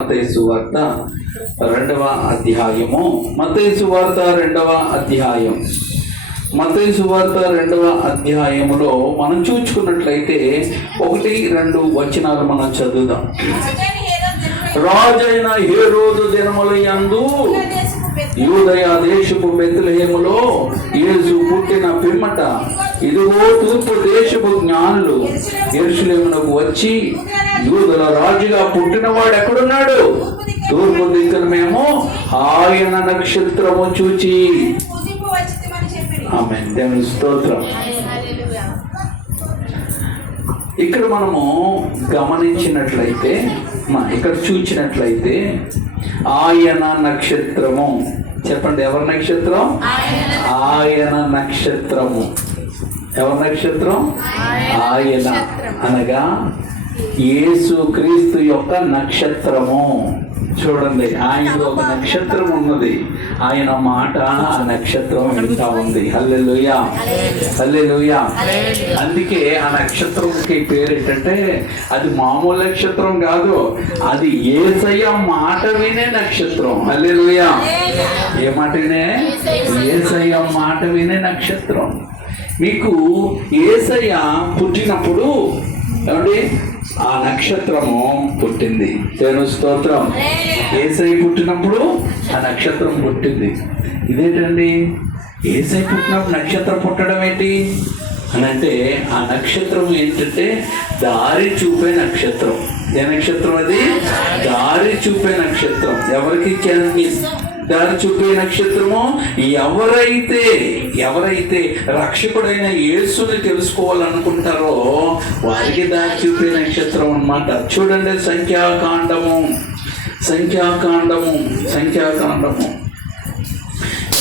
మత్తయి సువార్త 2వ అధ్యాయము. మత్తయి సువార్త 2వ అధ్యాయం. మత్తయి సువార్త 2వ అధ్యాయములో మనం చూసుకున్నట్లయితే 1-2 వచనాలు మనం చదువుదాం. రాజైన హేరోదు దినములయందు యూదయ దేశపు బెత్లెహేములో యేసు పుట్టిన పిమ్మట ఇదిగో తూర్పు దేశపు జ్ఞానులు యెరూషలేమునకు వచ్చి, యూదుల రాజుగా పుట్టినవాడు ఎక్కడున్నాడు? తూర్పు దిక్కున మేము ఆయన నక్షత్రము చూచి. ఆమేన్. దేవుని స్తోత్రం. ఇక్కడ మనము గమనించినట్లయితే, ఇక్కడ చూచినట్లయితే ఆయన నక్షత్రము. చెప్పండి, ఎవరి నక్షత్రం? ఆయన నక్షత్రము. ఎవరి నక్షత్రం? ఆయన అనగా యేసు క్రీస్తు యొక్క నక్షత్రము. చూడండి, ఆయనలో ఒక నక్షత్రం ఉన్నది. ఆయన మాట ఆ నక్షత్రం వింటా ఉంది. హల్లెలూయా, హల్లెలూయా. అందుకే ఆ నక్షత్రంకి పేరు ఏంటంటే, అది మామూలు నక్షత్రం కాదు, అది యేసయ్య మాట వినే నక్షత్రం. హల్లెలూయా. ఏ మాట వినే? యేసయ్య మాట వినే నక్షత్రం. మీకు యేసయ్య పుట్టినప్పుడు ఏమండి ఆ నక్షత్రము పుట్టింది. దేవుని స్తోత్రం. యేసయ్య పుట్టినప్పుడు ఆ నక్షత్రం పుట్టింది. ఇదేంటండి, యేసయ్య పుట్టినప్పుడు నక్షత్రం పుట్టడం ఏంటి అని అంటే, ఆ నక్షత్రం ఏంటంటే దారి చూపే నక్షత్రం. ఏ నక్షత్రం అది? దారి చూపే నక్షత్రం. ఎవరికి దారి చూపే నక్షత్రము? ఎవరైతే రక్షకుడైన యేసుని తెలుసుకోవాలనుకుంటారో వారికి దారి చూపే నక్షత్రం అన్నమాట. చూడండి, సంఖ్యాకాండము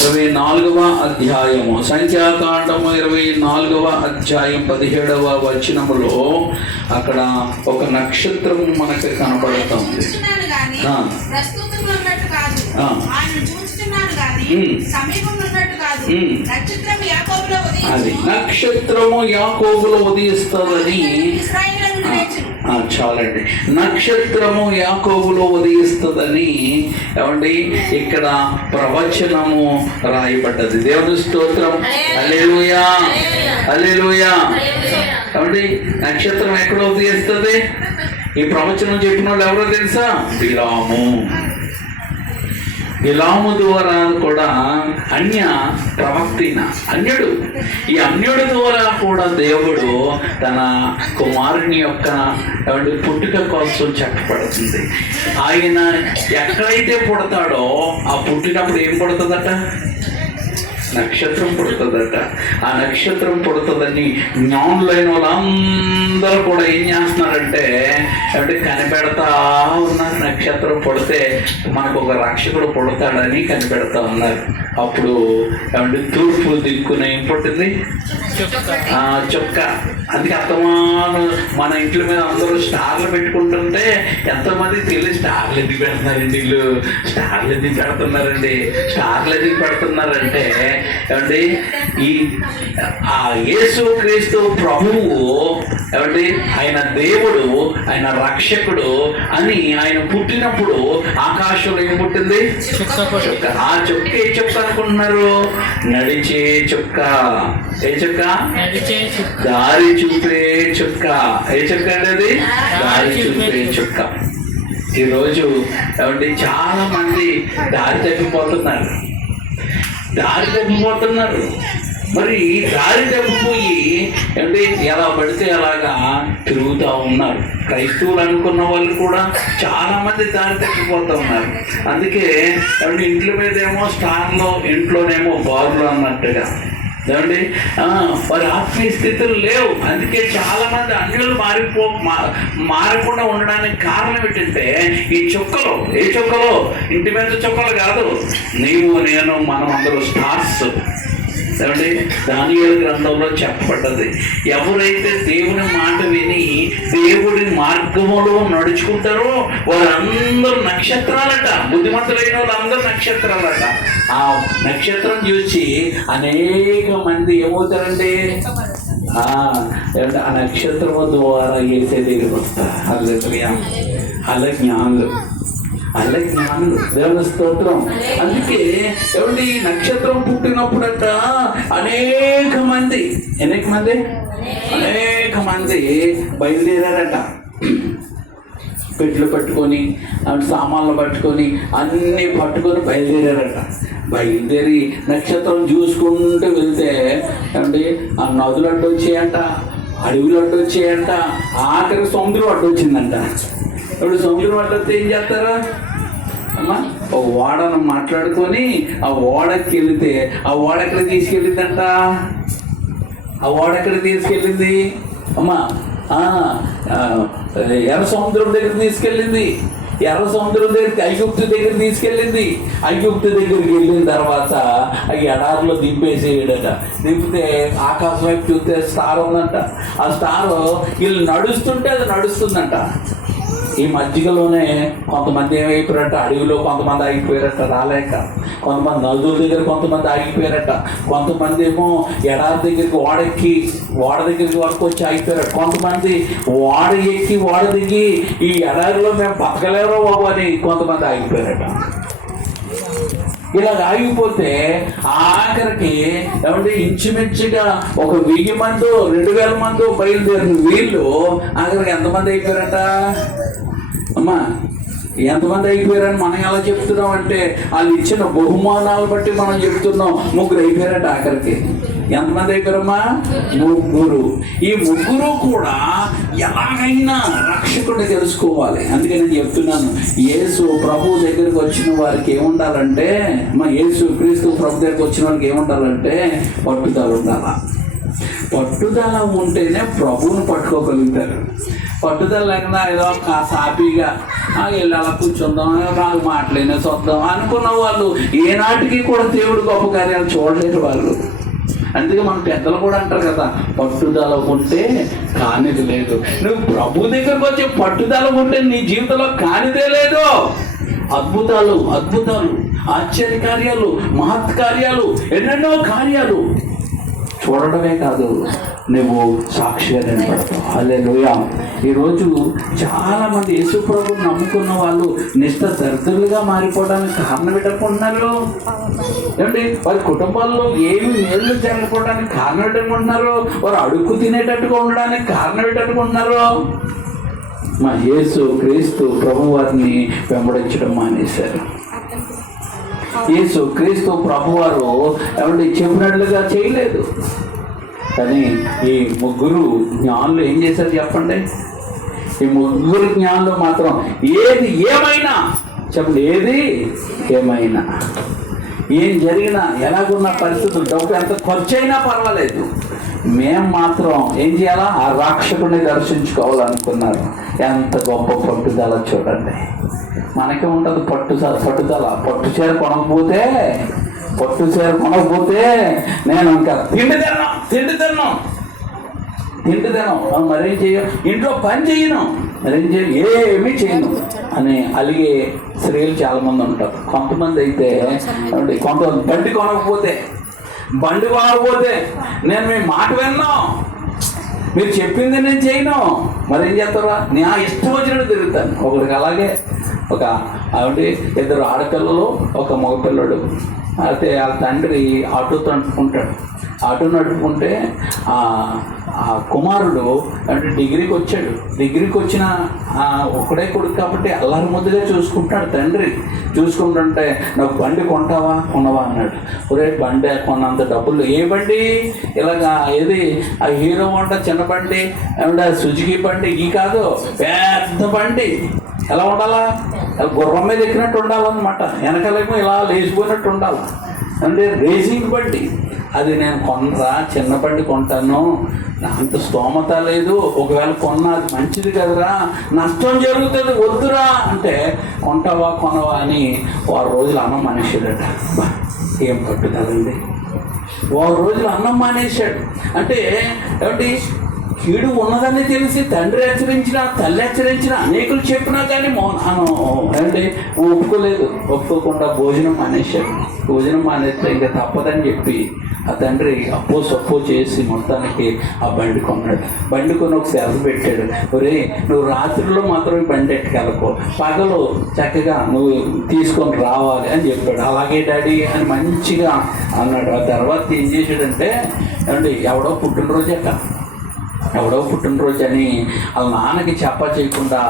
24వ అధ్యాయము. సంఖ్యాకాండము 24వ అధ్యాయం 17వ వచనములో అక్కడ ఒక నక్షత్రం మనకు కనపడుతుంది. అది నక్షత్రము యాకోబులో ఉదయిస్తుందని. చాలండి, నక్షత్రము యాకోబులో ఉదయిస్తుందని ఏమండి ఇక్కడ ప్రవచనము రాయబడ్డది. దేవుని స్తోత్రం. హల్లెలూయా, హల్లెలూయా. ఏమండి నక్షత్రం ఎక్కడ ఉదయిస్తుంది? ఈ ప్రవచనం చెప్పిన వాళ్ళు ఎవరో తెలుసా? బిలాము ద్వారా కూడా అన్యుడు. ఈ అన్యుడి ద్వారా కూడా దేవుడు తన కుమారుని యొక్క పుట్టుక కోసం చెప్పబడుతుంది. ఆయన ఎక్కడైతే పుడతాడో ఆ పుట్టినప్పుడు ఏం పుడుతుందట? నక్షత్రం పుడుతుందట. ఆ నక్షత్రం పుడుతుందని జ్ఞానులైన వాళ్ళందరూ కూడా ఏం చేస్తున్నారంటే కనిపెడతా ఉన్నారు. నక్షత్రం పుడితే మనకు ఒక రక్షకుడు పుడతాడని కనిపెడతా ఉన్నారు. అప్పుడు తూర్పు దిక్కున ఏం పుట్టింది? చుక్క. అందుకే అత్తమాను మన ఇంట్ల మీద అందరూ స్టార్లు పెట్టుకుంటుంటే ఎంతోమంది తెలియదు స్టార్లు ఎందుకు పెడుతున్నారండి, వీళ్ళు స్టార్లు ఎందుకు పెడుతున్నారంటే ఏమండి ఈ ఆ యేసు క్రీస్తు ప్రభువు ఏమండి ఆయన దేవుడు, ఆయన రక్షకుడు అని ఆయన పుట్టినప్పుడు ఆకాశంలో ఏం పుట్టింది? చుక్క. ఆ చుక్క ఏ చుక్క అనుకుంటున్నారు? నడిచే చుక్క. ఏ చుక్క? దారి చూపే చుక్క. ఏ చుక్క అండి అది? దారి చూపే చుక్క. ఈరోజు ఏమండి చాలా మంది దారి తప్పిపోతున్నారు. మరి దారి తప్పిపోయి అంటే ఎలా పడితే అలాగా తిరుగుతూ ఉన్నారు. క్రైస్తవులు అనుకున్న వాళ్ళు కూడా చాలా మంది దారి తప్పిపోతూ ఉన్నారు. అందుకే ఇంట్ల మీదేమో స్టార్లో, ఇంట్లోనేమో బార్లు అన్నట్టుగా ఏమండి వారి ఆత్మీయ స్థితులు లేవు. అందుకే చాలా మంది అన్యులు మారకుండా ఉండడానికి కారణం ఏంటంటే ఈ చుక్కలు. ఏ చుక్కలు? ఇంటి మీద చుక్కలు కాదు, నీవు నేను మనం అందరూ స్టార్స్. ఏమండి దానియేలు గ్రంథంలో చెప్పబడ్డది, ఎవరైతే దేవుని మాట విని దేవుడి మార్గములో నడుచుకుంటారో వారందరూ నక్షత్రాలట. బుద్ధిమంతులైన వాళ్ళందరూ నక్షత్రాలట. ఆ నక్షత్రం చూసి అనేక మంది ఏమవుతారండి? ఆ నక్షత్రము ద్వారా ఏసే దగ్గరికి వస్తారు. హల్లెలూయా. అలా జ్ఞానులు అలా జ్ఞానులు. దేవుని స్తోత్రం. అందుకే ఏమండి నక్షత్రం పుట్టినప్పుడట అనేక మంది బయలుదేరారట. పెట్లు పట్టుకొని సామాన్లు పట్టుకొని అన్నీ పట్టుకొని బయలుదేరారట. బయలుదేరి నక్షత్రం చూసుకుంటూ వెళ్తే ఏమండి ఆ నదులు అడ్డు వచ్చాయంట, అడవులు అడ్డు వచ్చాయంట, ఆఖరి సముద్రం అడ్డు వచ్చిందంట. ఇప్పుడు సముద్రం అడ్డు వస్తే ఏం చేస్తారా అమ్మా? ఒక ఓడను మాట్లాడుకొని ఆ ఓడకి వెళితే ఆ ఓడ ఎక్కడ తీసుకెళ్ళిందంట? ఆ ఓడ ఎక్కడ తీసుకెళ్ళింది అమ్మా? ఎర్ర సముద్రం దగ్గర తీసుకెళ్ళింది. ఎర్ర సముద్రం దగ్గరికి ఐగుప్తు దగ్గర తీసుకెళ్ళింది. ఐగుప్తు దగ్గరికి వెళ్ళిన తర్వాత ఆ ఎడారిలో దింపేసేయడట. దింపితే ఆకాశం వైపు చూస్తే స్టార్ ఉందంట. ఆ స్టార్ వీళ్ళు నడుస్తుంటే అది నడుస్తుందంట. ఈ మధ్యలోనే కొంతమంది ఏమైపోయారట, అడవిలో కొంతమంది ఆగిపోయారట రాలేక. కొంతమంది నదుల దగ్గర కొంతమంది ఆగిపోయారట. కొంతమంది ఏమో ఎడారి దగ్గరికి ఓడ దగ్గరికి వరకు వచ్చి ఆగిపోయారట. కొంతమంది ఓడ ఎక్కి ఓడ దిగి ఈ ఎడారిలో మేము బతకలేరో బాబు అని కొంతమంది ఆగిపోయారట. ఇలా ఆగిపోతే ఆఖరికి ఏమంటే ఇంచుమించుగా 1000 మంది 2000 మంది బయలుదేరిన వీళ్ళు ఆఖరికి ఎంతమంది అయిపోయారట అమ్మా? ఎంతమంది అయిపోయారని మనం ఎలా చెప్తున్నాం అంటే వాళ్ళు ఇచ్చిన బహుమానాలు బట్టి మనం చెప్తున్నాం. 3 అయిపోయారట ఆఖరికి. ఎంతమంది అయిపోయారమ్మా? 3. ఈ 3 కూడా ఎలాగైనా రక్షకుడిని తెలుసుకోవాలి. అందుకే నేను చెప్తున్నాను, యేసు ప్రభు దగ్గరికి వచ్చిన వారికి ఏముండాలంటే యేసు క్రీస్తు ప్రభు దగ్గరికి వచ్చిన వారికి ఏముండాలంటే పట్టుదల ఉండాలా. పట్టుదల ఉంటేనే ప్రభువును పట్టుకోగలుగుతారు. పట్టుదల లేకుండా ఏదో సాపీగా వెళ్ళి అలా కూర్చుందాం, నాకు మాటలేనే చూద్దాం అనుకున్న వాళ్ళు ఏనాటికి కూడా దేవుడు గొప్ప కార్యాలు చూడలేరు వాళ్ళు. అందుకే మన పెద్దలు కూడా అంటారు కదా, పట్టుదల ఉంటే కానిది లేదు. నువ్వు ప్రభు దగ్గరకు వచ్చి పట్టుదల ఉంటే నీ జీవితంలో కానిదే లేదు. అద్భుతాలు ఆశ్చర్య కార్యాలు మహత్కార్యాలు ఎన్నెన్నో కార్యాలు చూడడమే కాదు, నువ్వు సాక్షిగా నిలబడతావు. హల్లెలూయా. ఈరోజు చాలామంది యేసు ప్రభువుని నమ్ముకున్న వాళ్ళు నిష్ఠదరిద్రులుగా మారిపోవడానికి కారణం ఏంటనుకుంటున్నారు? ఏమండి వారి కుటుంబాల్లో ఏమి మేలు జరగకపోవడానికి కారణం ఏంటనుకుంటున్నారు? వారు అడుక్కు తినేటట్టుగా ఉండడానికి కారణం ఏంటనుకుంటున్నారు? మా యేసు క్రీస్తు ప్రభు వారిని వెంబడించడం మానేశారు. యేసు క్రీస్తు ప్రభువారు ఏమంటే చెప్పినట్లుగా చేయలేదు. కానీ ఈ 3 జ్ఞానులు ఏం చేశారు చెప్పండి? ఈ 3 జ్ఞానులు మాత్రం ఏది ఏమైనా చెప్పండి, ఏది ఏమైనా ఏం జరిగినా ఎలాగున్న పరిస్థితులు డబ్బు ఎంత ఖర్చు అయినా పర్వాలేదు, మేము మాత్రం ఏం చేయాలా? ఆ రక్షకుడిని దర్శించుకోవాలనుకున్నారు. ఎంత గొప్ప పట్టుదల చూడండి. మనకే ఉంటుంది పట్టుదల. పట్టు చీర కొనకపోతే నేను ఇంకా తిండి తిన్నాం మరేం చేయను, ఇంట్లో పని చేయను, మరేం ఏమీ చేయను అని అలిగే స్త్రీలు చాలామంది ఉంటారు. కొంతమంది అయితే కొంతమంది బండి కొనకపోతే నేను మీ మాట విన్నాం, మీరు చెప్పింది నేను చేయను, మరేం చేస్తారా? నేను ఇష్టం వచ్చినట్టు తిరుగుతాను. ఒకరికి అలాగే ఒక ఆవిడ 2 ఆడపిల్లలు 1 మగపిల్లడు. అయితే ఆ తండ్రి ఆటో నడుపుకుంటే ఆ కుమారుడు అంటే డిగ్రీకి వచ్చాడు. డిగ్రీకి వచ్చిన ఒకడే కొడుకు కాబట్టి అల్లరి ముద్దుగా చూసుకుంటాడు తండ్రి. చూసుకుంటుంటే నాకు బండి కొనవా అన్నాడు. ఒరే బండి కొన్నంత డబ్బులు ఏ బండి? ఇలాగా ఏది ఆ హీరో హోండా చిన్న బండి, ఏమంటే సుజుకి బండి ఈ కాదు, పెద్ద బండి. ఎలా ఉండాలా? గుర్రం మీద ఎక్కినట్టు ఉండాలన్నమాట. వెనకాలేమో ఇలా లేచిపోయినట్టు ఉండాలి. అంటే రేసింగ్ బండి. అది నేను కొనరా, చిన్న బండి కొంటాను, అంత స్తోమత లేదు, ఒకవేళ కొన్నా అది మంచిది కదరా, నష్టం జరుగుతుంది, వద్దురా అంటే కొనవా అని 6 రోజులు అన్నం మానేశాడట. ఏం పట్టుదలండి! 6 రోజులు అన్నం మానేశాడు. అంటే ఏమిటి? కీడు ఉన్నదని తెలిసి తండ్రి హెచ్చరించిన, తల్లి హెచ్చరించిన, అనేకులు చెప్పినా కానీ అంటే ఒప్పుకోకుండా భోజనం మానేశాడు. భోజనం మానేస్తే ఇంకా తప్పదని చెప్పి ఆ తండ్రి అప్పో సప్పో చేసి మొత్తానికి ఆ బండి కొన్నాడు. బండి కొని ఒక సేవ పెట్టాడు. ఒరే, నువ్వు రాత్రిలో మాత్రమే బండి ఎట్టుకెళ్ళకో, పగలు చక్కగా నువ్వు తీసుకొని రావాలి అని చెప్పాడు. అలాగే డాడీ అని మంచిగా అన్నాడు. ఆ తర్వాత ఏం చేశాడంటే, ఏమండి, ఎవడో పుట్టినరోజు అని వాళ్ళ నాన్నకి చెప్పకుండా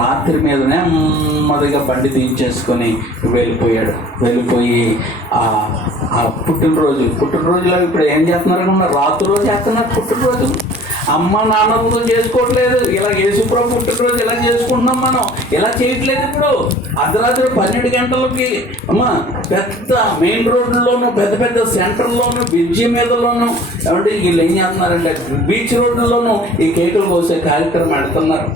రాత్రి మీదనే నెమ్మదిగా బండి దించేసుకొని వెళ్ళిపోయి ఆ పుట్టినరోజులో ఇప్పుడు ఏం చేస్తున్నారు అనుకున్నా, రాత్రిలో చేస్తున్నారు పుట్టినరోజు. అమ్మ నాన్నతో చేసుకోవట్లేదు. ఇలా యేసుప్రభు పుట్టినరోజు ఇలా చేసుకుంటున్నాం మనం. ఇలా చేయట్లేదు. ఇప్పుడు అర్ధరాత్రి 12 గంటలకి పెద్ద మెయిన్ రోడ్లోను, పెద్ద సెంటర్లోను, బ్రిడ్జి మీదలోను, ఏమంటే వీళ్ళు ఏం చేస్తున్నారంటే బీచ్ రోడ్డులోను ఈ కేకులు కోసే కార్యక్రమం పెడుతున్నారు.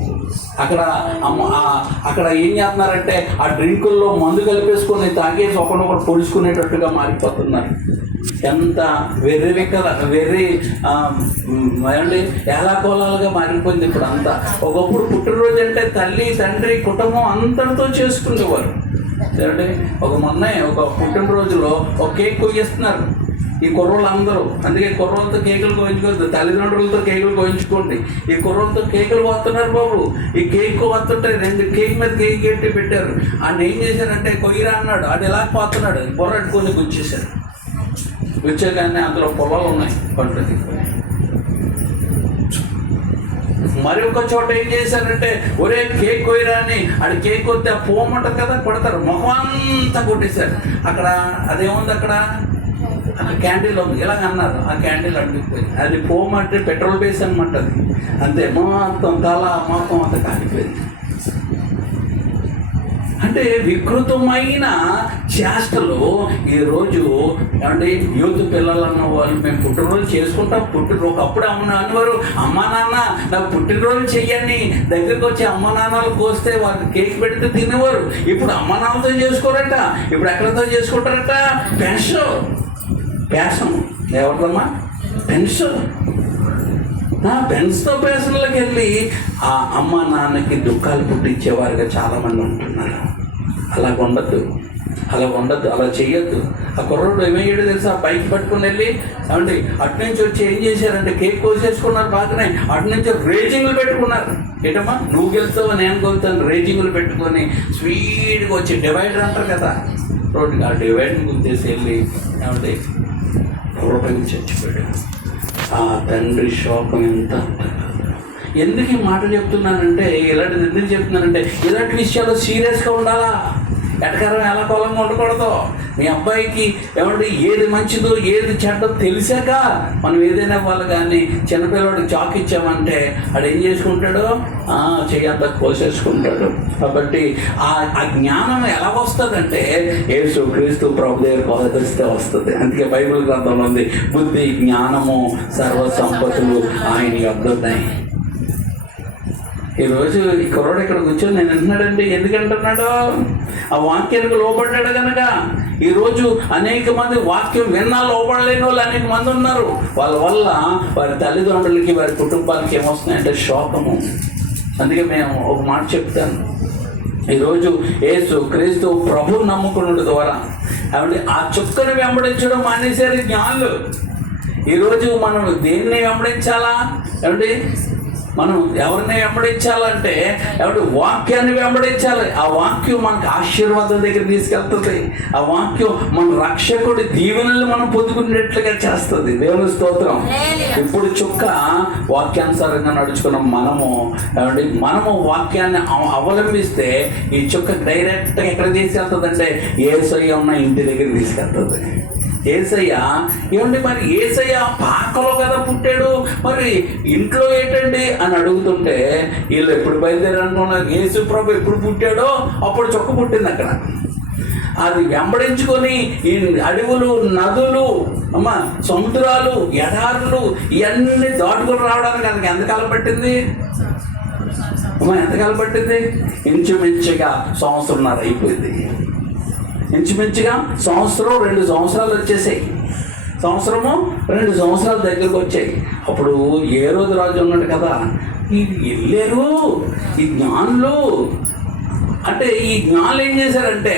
అక్కడ ఏం చేస్తున్నారంటే ఆ డ్రింకుల్లో మందు కలిపేసుకొని తాగేసి ఒకరినొకరు పొడుచుకునేటట్టుగా మారిపోతున్నారు. ఎంత వెర్రి ఏలాకోలాలుగా మారిపోయింది ఇప్పుడు అంతా. ఒకప్పుడు పుట్టినరోజు అంటే తల్లి తండ్రి కుటుంబం అందరితో చేసుకునేవారు. అంటే ఒక పుట్టినరోజులో ఒక కేక్ కోయిస్తున్నారు ఈ కుర్రోళ్ళు అందరూ. అందుకే కుర్రోళ్ళతో కేకులు కోయించుకోవద్దు, తల్లిదండ్రులతో కేకులు కోయించుకోండి. ఈ కుర్రోళ్ళతో కేకులు వస్తున్నారు బాబు. ఈ కేక్ వస్తుంటే 2 కేక్ మీద కేక్ ఎట్టి పెట్టారు. ఆయన ఏం చేశారంటే కొయ్యరా అన్నాడు. అది ఎలా పోతున్నాడు, బొర్రట్టుకొని గుచ్చేశారు. గుచ్చేగానే అందులో పొలాలు ఉన్నాయి పంటకి. మరి ఒక చోట ఏం చేశారంటే, ఒరే కేక్ కొయ్యరా అని అది కేక్ కొద్ది ఆ పోమంటారు కదా, కొడతారు, మొహం అంతా కొట్టేశారు. అక్కడ అదేముంది, అక్కడ క్యాండిల్ ఉంది, ఇలాగ అన్నారు. ఆ క్యాండిల్ అడిగిపోయింది. అది పోమంటే పెట్రోల్ బేస్ అనమాట. అది అంతే, మొత్తం తల మొత్తం అంతా కాలిపోయింది. అంటే వికృతమైన చేష్టలు ఈరోజు. అంటే యూత్ పిల్లలు అన్న వాళ్ళు మేము పుట్టినరోజు చేసుకుంటాం. ఒకప్పుడు అనేవారు, అమ్మా నాన్న నాకు పుట్టినరోజు చెయ్యని దగ్గరికి వచ్చి అమ్మ నాన్నలు కోస్తే వాళ్ళు కేక్ పెడితే తినేవారు. ఇప్పుడు అమ్మ నాన్నతో చేసుకోరట. ఇప్పుడు ఎక్కడితో చేసుకుంటారట, ప్యాసం ఎవరిదమ్మా, పెన్స్తో పేషన్లకు వెళ్ళి ఆ అమ్మ నాన్నకి దుఃఖాలు పుట్టించేవారుగా చాలామంది ఉంటున్నారు. అలా ఉండద్దు. అలా చెయ్యొద్దు. ఆ కుర్రోడు ఏమయ్యాడో తెలుసా, బైక్ పట్టుకుని వెళ్ళి ఏమండి అటు నుంచి వచ్చి ఏం చేశారంటే కేక్ కోసేసుకున్నారు బాగానే. అటు నుంచి రేజింగ్లు పెట్టుకున్నారు. ఏంటమ్మా, నువ్వు గెలుస్తావు నేను గెలుస్తాను రేజింగ్లు పెట్టుకొని స్పీడ్గా వచ్చి డివైడర్ అంటారు కదా రోడ్డుకి, ఆ డివైడర్ని గుర్తేసి వెళ్ళి ఏమండి రూపాయలు చచ్చిపోయాడు. ఆ తండ్రి శోకం ఎంత. ఎందుకు ఈ మాట చెప్తున్నానంటే, ఇలాంటిది ఎందుకు చెప్తున్నానంటే, ఇలాంటి విషయాలు సీరియస్గా ఉండాలా. ఎటకరం ఎలా కోలంగా ఉండకూడదు. మీ అబ్బాయికి ఏమంటే ఏది మంచిదో ఏది చెడ్డో తెలిసాక మనం ఏదైనా వాళ్ళు. కానీ చిన్నపిల్లవాడికి చాక్ ఇచ్చామంటే వాడు ఏం చేసుకుంటాడు, చెయ్యంతా కోసేసుకుంటాడు. కాబట్టి ఆ జ్ఞానం ఎలా వస్తుందంటే యేసు క్రీస్తు ప్రభు దగ్గరికి వదిలిస్తే వస్తుంది. అందుకే బైబిల్ గ్రంథంలో ఉంది, బుద్ధి జ్ఞానము సర్వ సంపత్తులు ఆయనకి అద్దున్నాయి. ఈరోజు ఈ కుర్రోడు ఇక్కడ కూర్చొని నేను అంటున్నాడండి. ఎందుకంటున్నాడు, ఆ వాక్యానికి లోబడ్డాడు కనుక. ఈరోజు అనేక మంది వాక్యం విన్నా లోబడలేని వాళ్ళు అనేక మంది ఉన్నారు. వాళ్ళ వల్ల వారి తల్లిదండ్రులకి వారి కుటుంబాలకి ఏమొస్తున్నాయంటే శోకము. అందుకే మేము ఒక మాట చెప్తాను, ఈరోజు యేసు క్రీస్తు ప్రభు నమ్ముకున్న ద్వారా ఏమంటే ఆ చుక్కను వెంబడించడం మానేశారు జ్ఞానులు. ఈరోజు మనం దేన్ని వెంబడించాలా, ఏమంటే మనం ఎవరిని వెంబడించాలంటే వాక్యాన్ని వెంబడించాలి. ఆ వాక్యం మనకు ఆశీర్వాదం దగ్గర తీసుకెళ్తుంది. ఆ వాక్యం మన రక్షకుడి దీవెనలు మనం పొందుకునేట్లుగా చేస్తుంది. దేవుని స్తోత్రం. ఇప్పుడు చుక్క వాక్యానుసారంగా నడుచుకున్న మనము వాక్యాన్ని అవలంబిస్తే ఈ చుక్క డైరెక్ట్గా ఎక్కడ తీసుకెళ్తుంది అంటే యేసయ్య ఉన్న ఇంటి దగ్గర తీసుకెళ్తుంది. యేసయ్య ఏమండి, మరి యేసయ్య పాకలో కదా పుట్టాడు, మరి ఇంట్లో ఏంటండి అని అడుగుతుంటే వీళ్ళు ఎప్పుడు బయలుదేరి అనుకున్నారు, యేసు ప్రభు ఎప్పుడు పుట్టాడో అప్పుడు చుక్క పుట్టింది అక్కడ. అది వెంబడించుకొని ఈ అడవులు, నదులు, సముద్రాలు, ఎడారులు ఇవన్నీ దాటుకొని రావడానికి అందుకు ఎంతకాలం పట్టింది? ఎంతకాలం పట్టింది? ఇంచుమించుగా 1.5 సంవత్సరం అయిపోయింది. ఇంచుమించుగా 1 సంవత్సరం 2 సంవత్సరాలు వచ్చేసాయి. 1 సంవత్సరము 2 సంవత్సరాల దగ్గరకు వచ్చాయి. అప్పుడు హేరోదు రాజు ఉన్నాడు కదా, వెళ్ళారు ఈ జ్ఞానులు. అంటే ఈ జ్ఞానులు ఏం చేశారంటే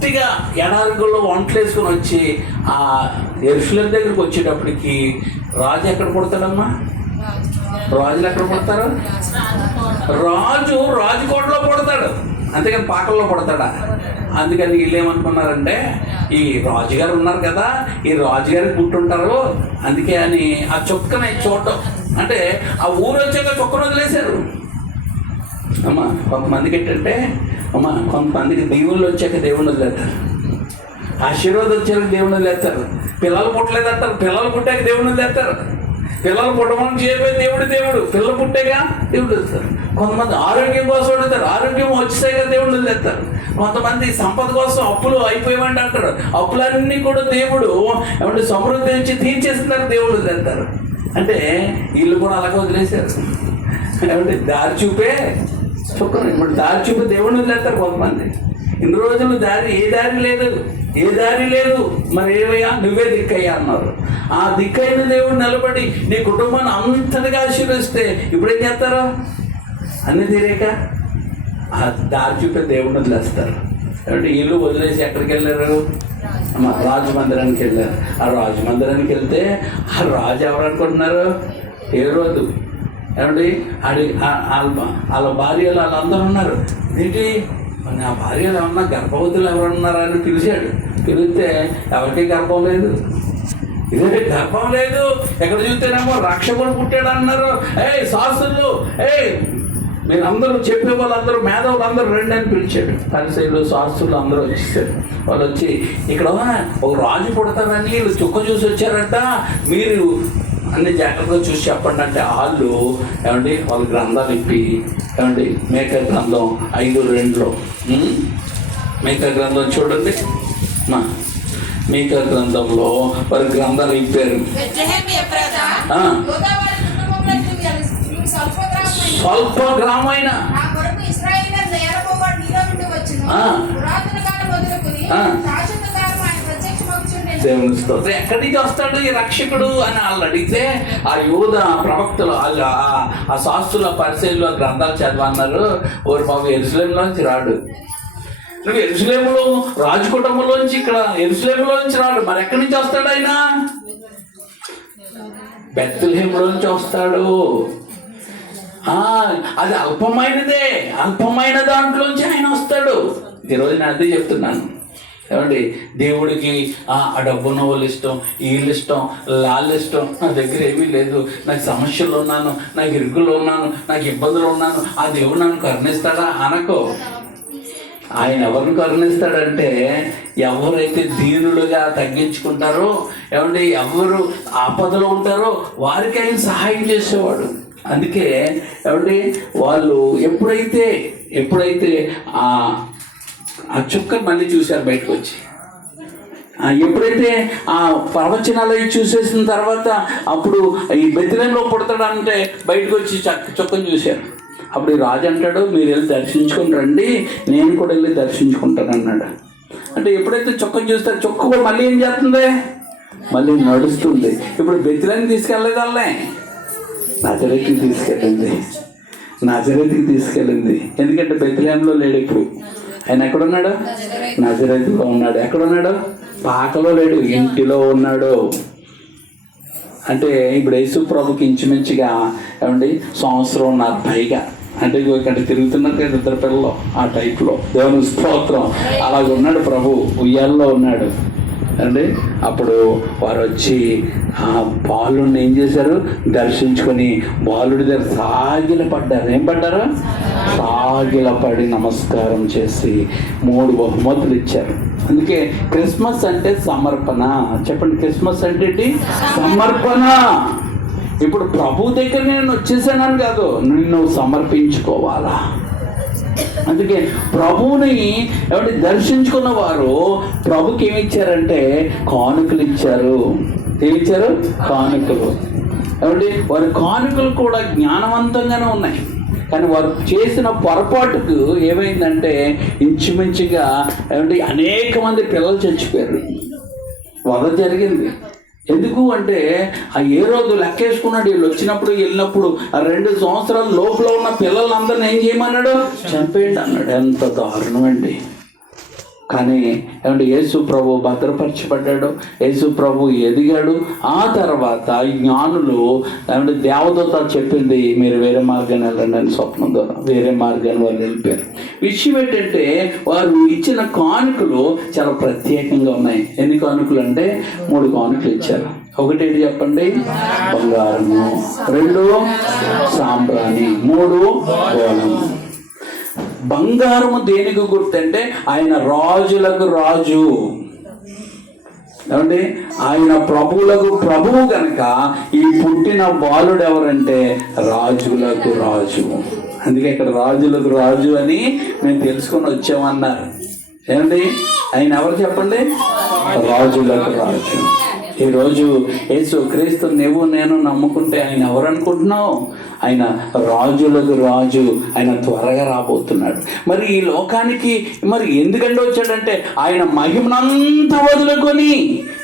కరెక్ట్గా ఎడారిలో వంటలు వేసుకొని వచ్చి ఆ యెరూషలేము దగ్గరికి వచ్చేటప్పటికి రాజు ఎక్కడ పుడతాడమ్మా? రాజులు ఎక్కడ పుడతారు? రాజు రాజకోటలో పుడతాడు, అంతేకాని పాకల్లో పుడతాడా? అందుకని వీళ్ళు ఏమనుకున్నారంటే ఈ రాజుగారు ఉన్నారు కదా, ఈ రాజుగారికి పుట్టుంటారు, అందుకే అని ఆ చొక్కని చూడటం అంటే ఆ ఊరు వచ్చాక చొక్కను వదిలేశారు. అమ్మ కొంతమందికి ఏంటంటే కొంతమందికి దేవుళ్ళు వచ్చాక దేవుణ్ణి వదిలేస్తారు, ఆశీర్వాదం వచ్చాక దేవుణ్ణి వదిలేస్తారు, పిల్లలు పుట్టలేదంటారు, పిల్లలు పుట్టాక దేవుణ్ణి వదిలేస్తారు, పిల్లలు పుట్టమని చేయబోయే దేవుడు పిల్లలు పుట్టాక దేవుడు వస్తారు. కొంతమంది ఆరోగ్యం కోసం అడుగుతారు, ఆరోగ్యం వచ్చేసాక దేవుడు వదిలేస్తారు. కొంతమంది సంపద కోసం అప్పులు అయిపోయామండి అంటారు, అప్పులన్నీ కూడా దేవుడు ఏమంటే సమృద్ధి నుంచి తీర్చేస్తున్నారు, దేవుడు వదిలేస్తారు. అంటే వీళ్ళు కూడా అలాగే వదిలేశారు. ఏమంటే దారి చూపే చుక్కను ఇప్పుడు దారి చూపే దేవుడిని వదిలేస్తారు కొంతమంది. ఇన్ని రోజులు ఏ దారి లేదు మరి ఏవయ్యా నువ్వే దిక్కయ్యా అన్నారు. ఆ దిక్కైన దేవుడు నిలబడి నీ కుటుంబాన్ని అంతటిగా ఆశీర్వదిస్తే ఇప్పుడేం చేస్తారు? అన్ని తీరేక ఆ దారి చూపే దేవుడిని వదిలేస్తారు. కాబట్టి ఇల్లు వదిలేసి ఎక్కడికి వెళ్ళారు? రాజమందిరానికి వెళ్ళారు. ఆ రాజమందిరానికి వెళ్తే ఆ రాజు ఎవరు అనుకుంటున్నారు? హేరోదు. ఏమండి వాళ్ళ భార్యలు వాళ్ళందరూ ఉన్నారు. ఏంటి నా భార్యలు ఏమన్నా గర్భవతులు ఎవరున్నారా అని పిలిచాడు. పిలిస్తే ఎవరికి గర్భం లేదు, ఇదే గర్భం లేదు. ఎక్కడ చూస్తేనేమో రక్షకుడు పుట్టాడు అన్నారు. శాస్త్రులు మీరందరూ చెప్పే వాళ్ళందరూ మేధావులు అందరూ రండి అని పిలిచాడు. పరిసయ్యులు శాస్త్రులు అందరూ వచ్చేసారు. వాళ్ళు వచ్చి ఇక్కడ ఒక రాజు పుడతారని వీళ్ళు చుక్క చూసి వచ్చారంట, మీరు అన్ని జాగ్రత్తగా చూసి చెప్పండి అంటే వాళ్ళు ఏమండి వాళ్ళ గ్రంథాలు ఇప్పి ఏమండి మేకా గ్రంథం 5:2 మేకా గ్రంథం చూడండి. మీకా గ్రంథంలో వారి గ్రంథాలు ఇప్పారు. స్వల్ప గ్రామైన దేవుని స్తోత్రం. ఎక్కడి నుంచి వస్తాడు ఈ రక్షకుడు అని వాళ్ళు అడిగితే ఆ యూద ప్రవక్తలు ఆ శాస్త్రుల పరిశీలన గ్రంథాలు చదవన్నారు. ఓరు బాబు యెరూషలేములోంచి రాడు, నువ్వు యెరూషలేములో రాజు కుటుంబంలోంచి ఇక్కడ యెరూషలేములోంచి రాడు, మరి ఎక్కడి నుంచి వస్తాడు ఆయన? బెత్లెహేములోంచి వస్తాడు. అది అల్పమైన దాంట్లోంచి ఆయన వస్తాడు. ఈరోజు నేను అదే చెప్తున్నాను. ఏమండి దేవుడికి ఆ డబ్బున్న వాళ్ళు ఇష్టం, వీళ్ళు ఇష్టం, వాళ్ళు ఇష్టం, నా దగ్గర ఏమీ లేదు, నాకు సమస్యలు ఉన్నాను, నాకు ఇరుకులు ఉన్నాను, నాకు ఇబ్బందులు ఉన్నాను, ఆ దేవుడు నన్ను కరుణిస్తాడా అనకో. ఆయన ఎవరిని కరుణిస్తాడంటే ఎవరైతే దీనులుగా తగ్గించుకుంటారో, ఏమంటే ఎవరు ఆపదలో ఉంటారో వారికి ఆయన సహాయం చేసేవాడు. అందుకే ఏమంటే వాళ్ళు ఎప్పుడైతే ఆ చుక్క మళ్ళీ చూశారు బయటకు వచ్చి, ఎప్పుడైతే ఆ ప్రవచనాలు చూసేసిన తర్వాత అప్పుడు ఈ బెత్లెహేములో పుడతాడంటే బయటకు వచ్చి చుక్కను చూశారు. అప్పుడు ఈ రాజు అంటాడు, మీరు వెళ్ళి దర్శించుకొని రండి, నేను కూడా వెళ్ళి దర్శించుకుంటాను అన్నాడు. అంటే ఎప్పుడైతే చుక్కను చూస్తారు, చుక్క కూడా మళ్ళీ ఏం చేస్తుంది? మళ్ళీ నడుస్తుంది. ఇప్పుడు బెత్లెహేముకి తీసుకెళ్ళలేదు, వాళ్ళే నజరేతుకి తీసుకెళ్ళింది. ఎందుకంటే బెత్లెహేములో లేడు. ఇప్పుడు ఆయన ఎక్కడున్నాడు? నజరేతులో ఉన్నాడు. ఎక్కడున్నాడు? పాకలో లేడు, ఇంటిలో ఉన్నాడు. అంటే ఇప్పుడు యేసు ప్రభుకి ఇంచుమించుగా ఏమండి 1.5 సంవత్సరం పైగా, అంటే ఇక్కడ తిరుగుతున్నారు కదా 2 పిల్లలు, ఆ టైప్లో దేవుని స్తోత్రం. అలాగ ఉన్నాడు ప్రభు, ఉయ్యాల్లో ఉన్నాడు అండి. అప్పుడు వారు వచ్చి ఆ బాలుడిని ఏం చేశారు? దర్శించుకొని బాలుడి దగ్గర సాగిలపడ్డారు. ఏం పడ్డారు? సాగిలపడి నమస్కారం చేసి 3 బహుమతులు ఇచ్చారు. అందుకే క్రిస్మస్ అంటే సమర్పణ. చెప్పండి, క్రిస్మస్ అంటే సమర్పణ. ఇప్పుడు ప్రభు దగ్గర నేను వచ్చేసానని కాదు, నిన్ను సమర్పించుకోవాలా. అందుకే ప్రభువుని ఏమంటే దర్శించుకున్న వారు ప్రభుకి ఏమిచ్చారంటే కానుకలు ఇచ్చారు. ఏమిచ్చారు? కానుకలు. ఏమంటే వారి కానుకలు కూడా జ్ఞానవంతంగానే ఉన్నాయి. కానీ వారు చేసిన పొరపాటుకు ఏమైందంటే ఇంచుమించుగా ఏమంటే అనేక మంది పిల్లలు చచ్చిపోయారు. వధ జరిగింది. ఎందుకు అంటే ఆ ఏ రోజు లెక్కేసుకున్నాడు, వీళ్ళు వచ్చినప్పుడు వెళ్ళినప్పుడు ఆ 2 సంవత్సరాల లోపల ఉన్న పిల్లలందరిని ఏం చేయమన్నాడు? చంపేయండి అన్నాడు. ఎంత దారుణం అండి. కానీ ఏమంటే యేసు ప్రభు భద్రపరచబడ్డాడు, యేసు ప్రభు ఎదిగాడు. ఆ తర్వాత జ్ఞానులు ఏమంటే దేవదూత చెప్పింది మీరు వేరే మార్గాన్ని వెళ్ళండి అని స్వప్నం ద్వారా వేరే మార్గాన్ని వాళ్ళు వెళ్ళిపోయారు. విషయం ఏంటంటే వారు ఇచ్చిన కానుకలు చాలా ప్రత్యేకంగా ఉన్నాయి. ఎన్ని కానుకలు అంటే 3 కానుకలు ఇచ్చారు. ఒకటి ఏంటి చెప్పండి? బంగారము, 2 సాంబ్రాణి, 3 బోళము. బంగారము దేనికి గుర్తు అంటే ఆయన రాజులకు రాజు, ఏమంటే ఆయన ప్రభువులకు ప్రభువు కనుక ఈ పుట్టిన బాలుడు ఎవరంటే రాజులకు రాజు. అందుకే ఇక్కడ రాజులకు రాజు అని మేము తెలుసుకొని వచ్చామన్నారు. ఏమండి ఆయన ఎవరు చెప్పండి? రాజులకు రాజు. ఈరోజు యేసు క్రీస్తు నువ్వు నేను నమ్ముకుంటే ఆయన ఎవరు అనుకుంటున్నావు? ఆయన రాజులకు రాజు. ఆయన త్వరగా రాబోతున్నాడు. మరి ఈ లోకానికి మరి ఎందుకంటే వచ్చాడంటే ఆయన మహిమనంతా వదులుకొని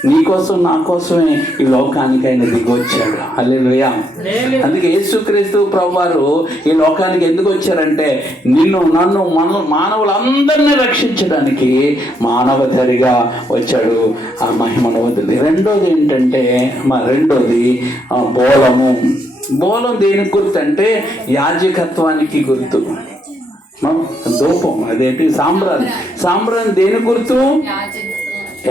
నీకోసం నా కోసమే ఈ లోకానికి ఆయన దిగి వచ్చాడు. హల్లెలూయా. అందుకే యేసుక్రీస్తు ప్రభువారు ఈ లోకానికి ఎందుకు వచ్చారంటే నిన్ను నన్ను మానవులందరినీ రక్షించడానికి మానవధరిగా వచ్చాడు. ఆ మహిమను వదిలి. రెండోది ఏంటంటే రెండోది బోళము. బోళం దేనికి గుర్తు అంటే యాజకత్వానికి గుర్తు. ధూపం అదేంటి సాంబ్రాన్ని దేనికి గుర్తు?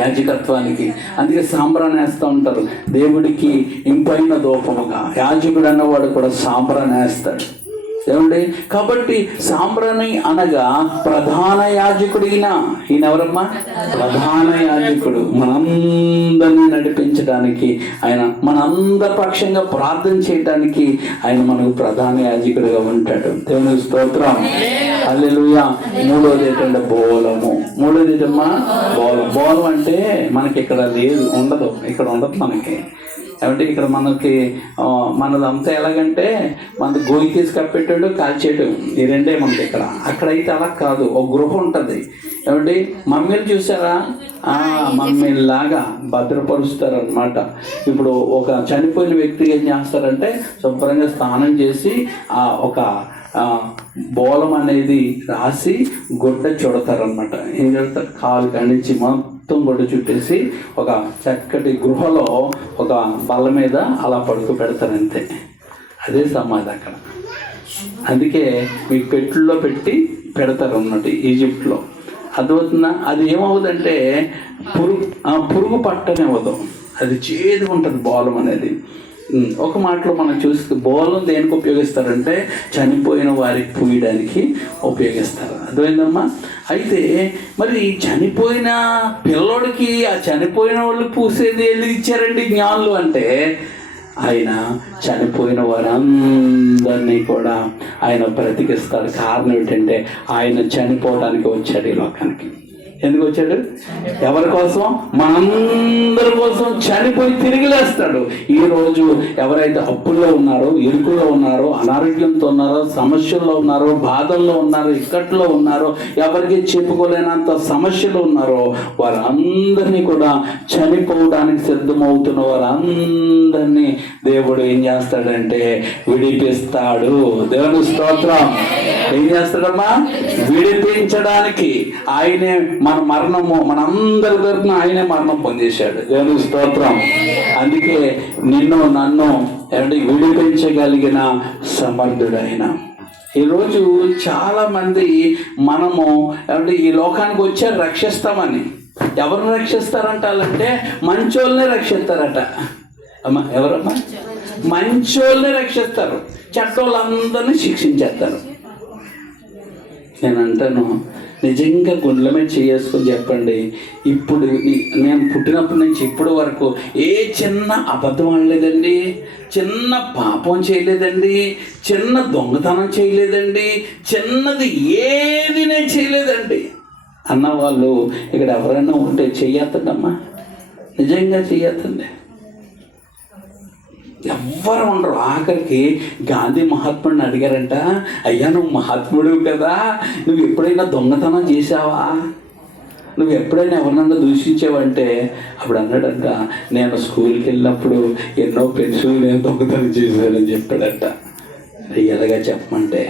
యాజకత్వానికి. అందుకే సాంబ్రాన్ని వేస్తూ ఉంటారు దేవుడికి ఇంపైన ధూపముగా. యాజకుడు అన్నవాడు కూడా సాంబ్రాన్ని వేస్తాడు. ఏమండి కాబట్టి సాంబ్రాణి అనగా ప్రధాన యాజకుడు. ఈయన ఎవరమ్మా? ప్రధాన యాజకుడు. మనందరినీ నడిపించడానికి ఆయన, మనందరి పక్షంగా ప్రార్థన చేయడానికి ఆయన మనకు ప్రధాన యాజకుడిగా ఉంటాడు. దేవునికి స్తోత్రం. హల్లెలూయా. మూడోది ఏంటంటే బోళము. మూడోది ఏంటమ్మా? బోళం అంటే మనకి ఇక్కడ లేదు, ఉండదు, ఇక్కడ ఉండదు మనకి. ఏమంటే ఇక్కడ మనదంతా ఎలాగంటే మనది గోయి తీసి కప్పెట్టాడు, కాల్చేయడం, ఈ రెండే మనకి ఇక్కడ. అక్కడైతే అలా కాదు, ఒక గృహ ఉంటుంది. ఏమంటే మమ్మీలు చూసారా? మమ్మీలాగా భద్రపరుస్తారు అనమాట. ఇప్పుడు ఒక చనిపోయిన వ్యక్తికి ఏం చేస్తారంటే శుభ్రంగా స్నానం చేసి ఒక బోళం అనేది రాసి గుడ్డ చుడతారనమాట. ఏం చుడతారు? కాలు కానించి మొత్తం గుడ్డ చుట్టేసి ఒక చక్కటి గృహలో ఒక బల్ల మీద అలా పడుకు పెడతారు, అంతే. అదే సమాధి అక్కడ. అందుకే మీకు పెట్టుల్లో పెట్టి పెడతారు అన్నమాట ఈజిప్ట్లో. అర్థమవుతుందా? అది ఏమవుతుందంటే పురుగు పట్టనివ్వదు, అది చేదుగా ఉంటుంది బోళం అనేది. ఒక మాటలో మనం చూస్తే బోళం దేనికి ఉపయోగిస్తారంటే చనిపోయిన వారికి పూయడానికి ఉపయోగిస్తారు. అర్థమైందమ్మా? అయితే మరి చనిపోయిన పిల్లోడికి ఆ చనిపోయిన వాళ్ళు పూసేది ఎందుకు ఇచ్చారండి జ్ఞానులు అంటే ఆయన చనిపోయిన వారందరినీ కూడా ఆయన బ్రతికిస్తాడు. కారణం ఏంటంటే ఆయన చనిపోవడానికి వచ్చాడు ఈ లోకానికి. ఎందుకు వచ్చాడు? ఎవరి కోసం? మనందరి కోసం చనిపోయి తిరిగి లేస్తాడు. ఈరోజు ఎవరైతే అప్పుల్లో ఉన్నారో, ఇరుకుల్లో ఉన్నారో, అనారోగ్యంతో ఉన్నారో, సమస్యల్లో ఉన్నారో, బాధల్లో ఉన్నారో, ఇక్కట్లో ఉన్నారో, ఎవరికి చెప్పుకోలేనంత సమస్యలు ఉన్నారో వారందరినీ కూడా చనిపోవడానికి సిద్ధమవుతున్న వారందరినీ దేవుడు ఏం చేస్తాడంటే విడిపిస్తాడు. దేవుని స్తోత్రం. ఏం చేస్తాడమ్మా? విడిపించడానికి. ఆయనే మన మరణము, మనందరి తరపున ఆయనే మరణం పొందేశాడు. దేవుని స్తోత్రం. అందుకే నిన్ను నన్ను ఏమంటే విడిపించగలిగిన సమర్థుడైన. ఈరోజు చాలా మంది మనము ఏమంటే ఈ లోకానికి వచ్చారు రక్షిస్తామని. ఎవరిని రక్షిస్తారంటారంటే మంచోళ్ళనే రక్షిస్తారట. అమ్మా ఎవరమ్మా? మంచోళ్ళనే రక్షిస్తారు, చెడ్డోళ్ళందరినీ శిక్షించేస్తారు. నేను అంటాను, నిజంగా గుండెల మీద చేసుకొని చెప్పండి, ఇప్పుడు నేను పుట్టినప్పటి నుంచి ఇప్పటి వరకు ఏ చిన్న అబద్ధం ఆడలేదండి, చిన్న పాపం చేయలేదండి, చిన్న దొంగతనం చేయలేదండి, చిన్నది ఏది నేను చేయలేదండి అన్న వాళ్ళు ఇక్కడ ఎవరైనా ఉంటే చెయ్యొద్దండమ్మా. నిజంగా చెయ్యొద్దండి. ఎవ్వరు ఉండరు. ఆఖరికి గాంధీ మహాత్ముడిని అడిగారంట, అయ్యా నువ్వు మహాత్ముడు కదా, నువ్వు ఎప్పుడైనా దొంగతనం చేసావా, నువ్వు ఎప్పుడైనా ఎవరినన్నా దూషించావంటే అప్పుడు అన్నాడంట, నేను స్కూల్కి వెళ్ళినప్పుడు ఎన్నో పెన్సిల్ నేను దొంగతనం చేశానని చెప్పాడంట. రియల్గా చెప్పమంటే